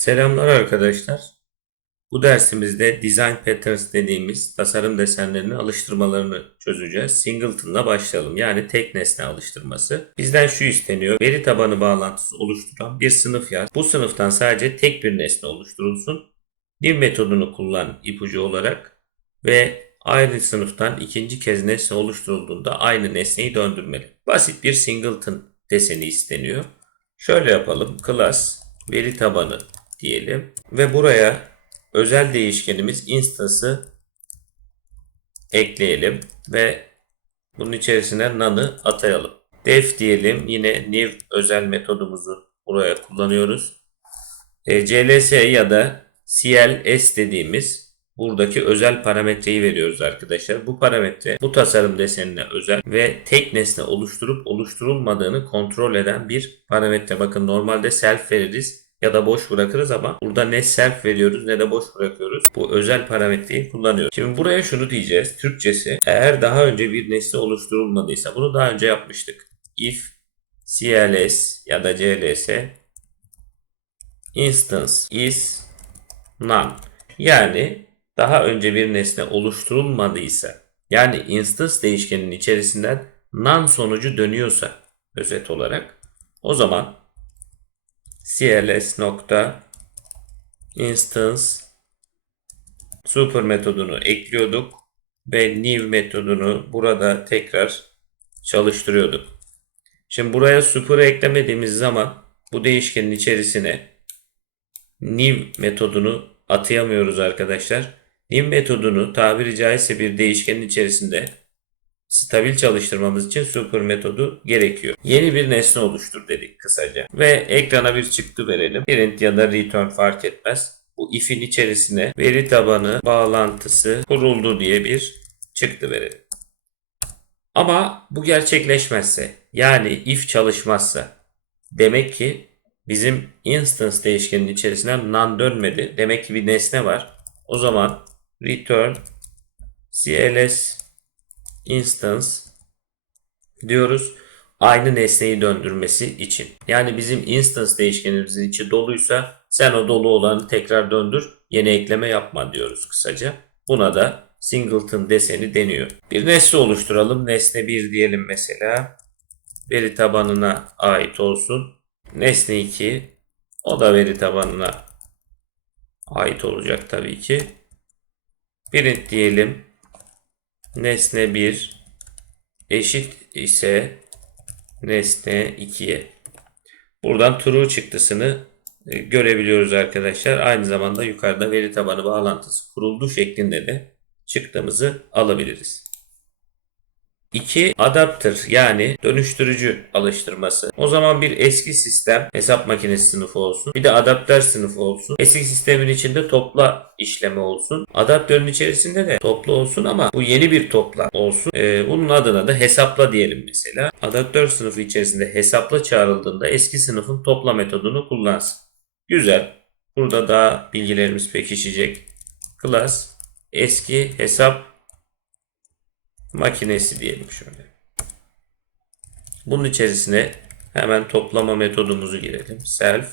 Selamlar arkadaşlar. Bu dersimizde Design Patterns dediğimiz tasarım desenlerinin alıştırmalarını çözeceğiz. Singleton'la başlayalım. Yani tek nesne alıştırması. Bizden şu isteniyor. Veri tabanı bağlantısı oluşturan bir sınıf yaz. Bu sınıftan sadece tek bir nesne oluşturulsun. Div metodunu kullan ipucu olarak ve aynı sınıftan ikinci kez nesne oluşturulduğunda aynı nesneyi döndürmeli. Basit bir singleton deseni isteniyor. Şöyle yapalım. Class veri tabanı diyelim ve buraya özel değişkenimiz instance'ı ekleyelim ve bunun içerisine none'ı atayalım. Def diyelim. Yine new özel metodumuzu buraya kullanıyoruz. E, CLS ya da CLS dediğimiz buradaki özel parametreyi veriyoruz arkadaşlar. Bu parametre bu tasarım desenine özel ve tek nesne oluşturup oluşturulmadığını kontrol eden bir parametre. Bakın normalde self veririz ya da boş bırakırız ama burada ne self veriyoruz ne de boş bırakıyoruz. Bu özel parametreyi kullanıyoruz. Şimdi buraya şunu diyeceğiz. Türkçesi eğer daha önce bir nesne oluşturulmadıysa bunu daha önce yapmıştık. If CLS ya da CLS instance is none. Yani daha önce bir nesne oluşturulmadıysa yani instance değişkeninin içerisinden none sonucu dönüyorsa özet olarak o zaman cls nokta instance super metodunu ekliyorduk ve new metodunu burada tekrar çalıştırıyorduk. Şimdi buraya super eklemediğimiz zaman bu değişkenin içerisine new metodunu atayamıyoruz arkadaşlar. New metodunu tabiri caizse bir değişkenin içerisinde stabil çalıştırmamız için super metodu gerekiyor. Yeni bir nesne oluştur dedik kısaca. Ve ekrana bir çıktı verelim. Print ya da return fark etmez. Bu if'in içerisine veri tabanı bağlantısı kuruldu diye bir çıktı verelim. Ama bu gerçekleşmezse yani if çalışmazsa demek ki bizim instance değişkeninin içerisinden none dönmedi. Demek ki bir nesne var. O zaman return cls instance diyoruz. Aynı nesneyi döndürmesi için. Yani bizim instance değişkenimizin içi doluysa sen o dolu olanı tekrar döndür. Yeni ekleme yapma diyoruz kısaca. Buna da singleton deseni deniyor. Bir nesne oluşturalım. Nesne 1 diyelim mesela. Veri tabanına ait olsun. Nesne 2 o da veri tabanına ait olacak tabii ki. Print diyelim. Nesne 1 eşit ise nesne 2'ye. Buradan true çıktısını e, görebiliyoruz arkadaşlar. Aynı zamanda yukarıda veri tabanı bağlantısı kuruldu şeklinde de çıktığımızı alabiliriz. 2. Adapter yani dönüştürücü alıştırması. O zaman bir eski sistem hesap makinesi sınıfı olsun. Bir de adaptör sınıfı olsun. Eski sistemin içinde topla işlemi olsun. Adaptörün içerisinde de topla olsun ama bu yeni bir topla olsun. Ee, bunun adına da hesapla diyelim mesela. Adaptör sınıfı içerisinde hesapla çağrıldığında eski sınıfın topla metodunu kullansın. Güzel. Burada daha bilgilerimiz pekişecek. Class eski hesap makinesi diyelim şöyle. Bunun içerisine hemen toplama metodumuzu girelim. Self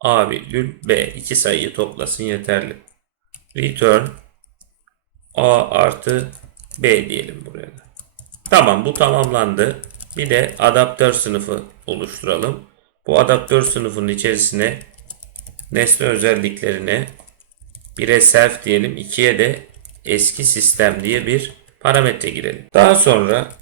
a virgül b iki sayıyı toplasın yeterli. Return a artı b diyelim buraya da. Tamam bu tamamlandı. Bir de adaptör sınıfı oluşturalım. Bu adaptör sınıfının içerisine nesne özelliklerine 1'e self diyelim 2'ye de eski sistem diye bir parametre girelim. Daha sonra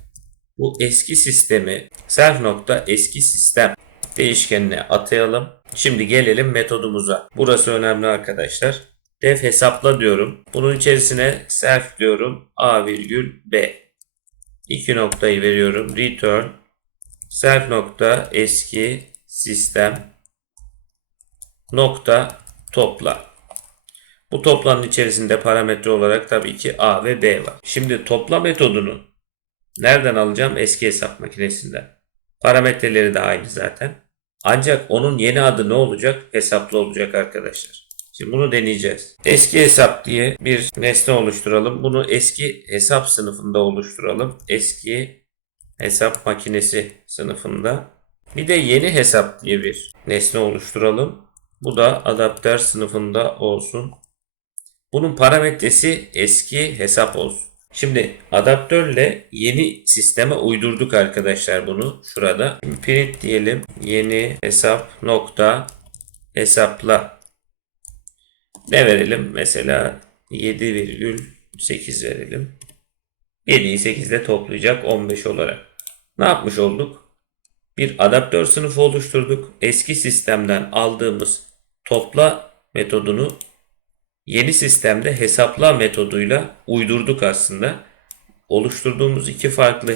bu eski sistemi self nokta eski sistem değişkenine atayalım. Şimdi gelelim metodumuza. Burası önemli arkadaşlar. Def hesapla diyorum. Bunun içerisine self diyorum. A virgül B. İki noktayı veriyorum. Return self nokta eski sistem nokta topla. Bu toplamın içerisinde parametre olarak tabii ki A ve B var. Şimdi topla metodunu nereden alacağım? Eski hesap makinesinden. Parametreleri de aynı zaten. Ancak onun yeni adı ne olacak? Hesaplı olacak arkadaşlar. Şimdi bunu deneyeceğiz. Eski hesap diye bir nesne oluşturalım. Bunu eski hesap sınıfında oluşturalım. Eski hesap makinesi sınıfında. Bir de yeni hesap diye bir nesne oluşturalım. Bu da adaptör sınıfında olsun. Bunun parametresi eski hesap olsun. Şimdi adaptörle yeni sisteme uydurduk arkadaşlar bunu şurada. Şimdi print diyelim yeni hesap nokta hesapla. Ne verelim? Mesela 7,8 verelim. 7'yi 8 ile toplayacak 15 olarak. Ne yapmış olduk? Bir adaptör sınıfı oluşturduk. Eski sistemden aldığımız topla metodunu yeni sistemde hesapla metoduyla uydurduk aslında. Oluşturduğumuz iki farklı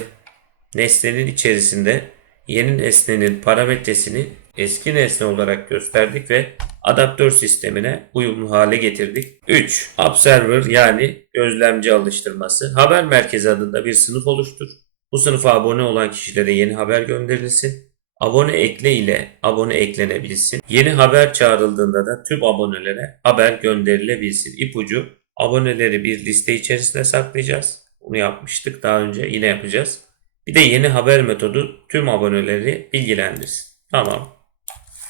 nesnenin içerisinde yeni nesnenin parametresini eski nesne olarak gösterdik ve adaptör sistemine uyumlu hale getirdik. 3. Observer yani gözlemci alıştırması. Haber merkezi adında bir sınıf oluştur. Bu sınıfa abone olan kişilere yeni haber gönderilsin. Abone ekle ile abone eklenebilsin. Yeni haber çağrıldığında da tüm abonelere haber gönderilebilsin. İpucu aboneleri bir liste içerisinde saklayacağız. Bunu yapmıştık daha önce yine yapacağız. Bir de yeni haber metodu tüm aboneleri bilgilendirsin. Tamam.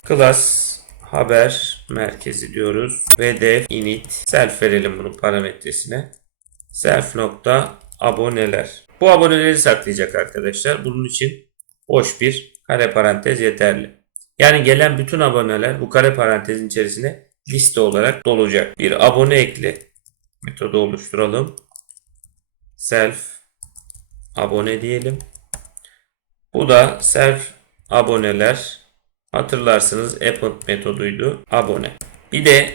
Class haber merkezi diyoruz. Ve def init self verelim bunun parametresine. Self nokta aboneler. Bu aboneleri saklayacak arkadaşlar. Bunun için boş bir kare parantez yeterli. Yani gelen bütün aboneler bu kare parantezin içerisine liste olarak dolacak. Bir abone ekle metodu oluşturalım. Self abone diyelim. Bu da self aboneler. Hatırlarsınız append metoduydu. Abone. Bir de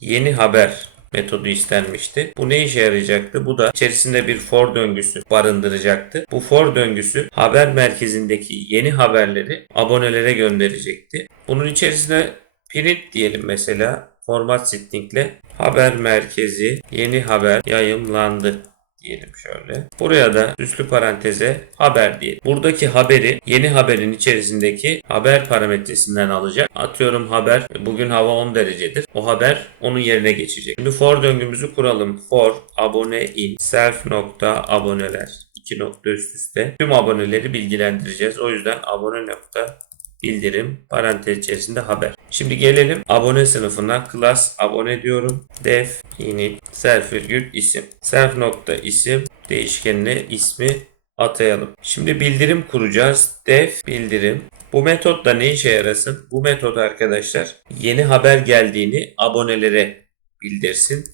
yeni haber metodu istenmişti. Bu ne işe yarayacaktı? Bu da içerisinde bir for döngüsü barındıracaktı. Bu for döngüsü haber merkezindeki yeni haberleri abonelere gönderecekti. Bunun içerisine print diyelim mesela format stringle haber merkezi yeni haber yayımlandı diyelim şöyle. Buraya da üslü paranteze haber diyelim. Buradaki haberi yeni haberin içerisindeki haber parametresinden alacak. Atıyorum haber bugün hava 10 derecedir. O haber onun yerine geçecek. Şimdi for döngümüzü kuralım. For abone in self nokta aboneler iki nokta üst üste tüm aboneleri bilgilendireceğiz. O yüzden abone nokta bildirim parantez içerisinde haber. Şimdi gelelim abone sınıfına. Class abone diyorum. Def init self virgül isim. Self nokta isim değişkenine ismi atayalım. Şimdi bildirim kuracağız. Def bildirim. Bu metot da ne işe yarasın? Bu metot arkadaşlar yeni haber geldiğini abonelere bildirsin.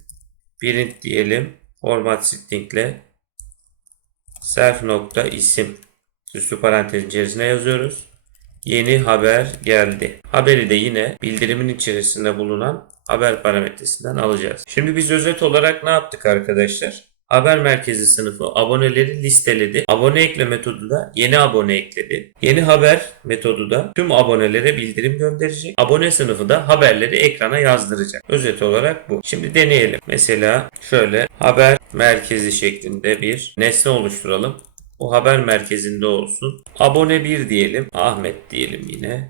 Print diyelim. Format stringle self nokta isim süslü parantez içerisine yazıyoruz. Yeni haber geldi. Haberi de yine bildirimin içerisinde bulunan haber parametresinden alacağız. Şimdi biz özet olarak ne yaptık arkadaşlar? Haber merkezi sınıfı aboneleri listeledi. Abone ekle metodu da yeni abone ekledi. Yeni haber metodu da tüm abonelere bildirim gönderecek. Abone sınıfı da haberleri ekrana yazdıracak. Özet olarak bu. Şimdi deneyelim. Mesela şöyle haber merkezi şeklinde bir nesne oluşturalım. O haber merkezinde olsun. Abone 1 diyelim. Ahmet diyelim yine.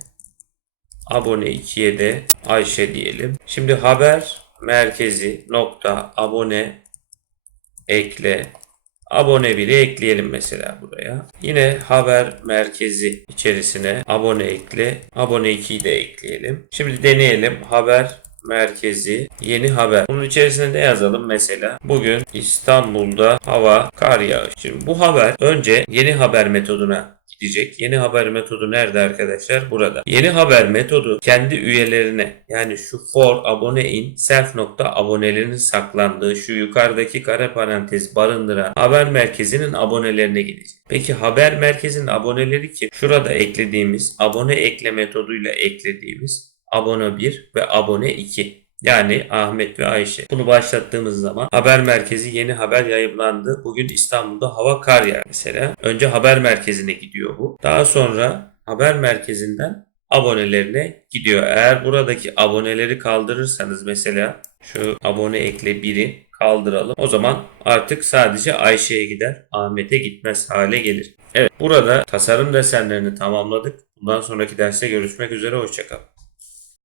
Abone 2'ye de Ayşe diyelim. Şimdi haber merkezi nokta abone ekle abone 1'i ekleyelim mesela buraya. Yine haber merkezi içerisine abone ekle abone 2'yi de ekleyelim. Şimdi deneyelim. Haber merkezi yeni haber. Bunun içerisine ne yazalım mesela? Bugün İstanbul'da hava kar yağış. Şimdi bu haber önce yeni haber metoduna gidecek. Yeni haber metodu nerede arkadaşlar? Burada. Yeni haber metodu kendi üyelerine yani şu for abone in self nokta abonelerin saklandığı şu yukarıdaki kare parantez barındıran haber merkezinin abonelerine gidecek. Peki haber merkezinin aboneleri kim? Şurada eklediğimiz abone ekle metoduyla eklediğimiz abone 1 ve abone 2. Yani Ahmet ve Ayşe. Bunu başlattığımız zaman haber merkezi yeni haber yayımlandı. Bugün İstanbul'da hava kar yağar mesela. Önce haber merkezine gidiyor bu. Daha sonra haber merkezinden abonelerine gidiyor. Eğer buradaki aboneleri kaldırırsanız mesela şu abone ekle 1'i kaldıralım. O zaman artık sadece Ayşe'ye gider. Ahmet'e gitmez hale gelir. Evet burada tasarım desenlerini tamamladık. Bundan sonraki derste görüşmek üzere. Hoşçakalın.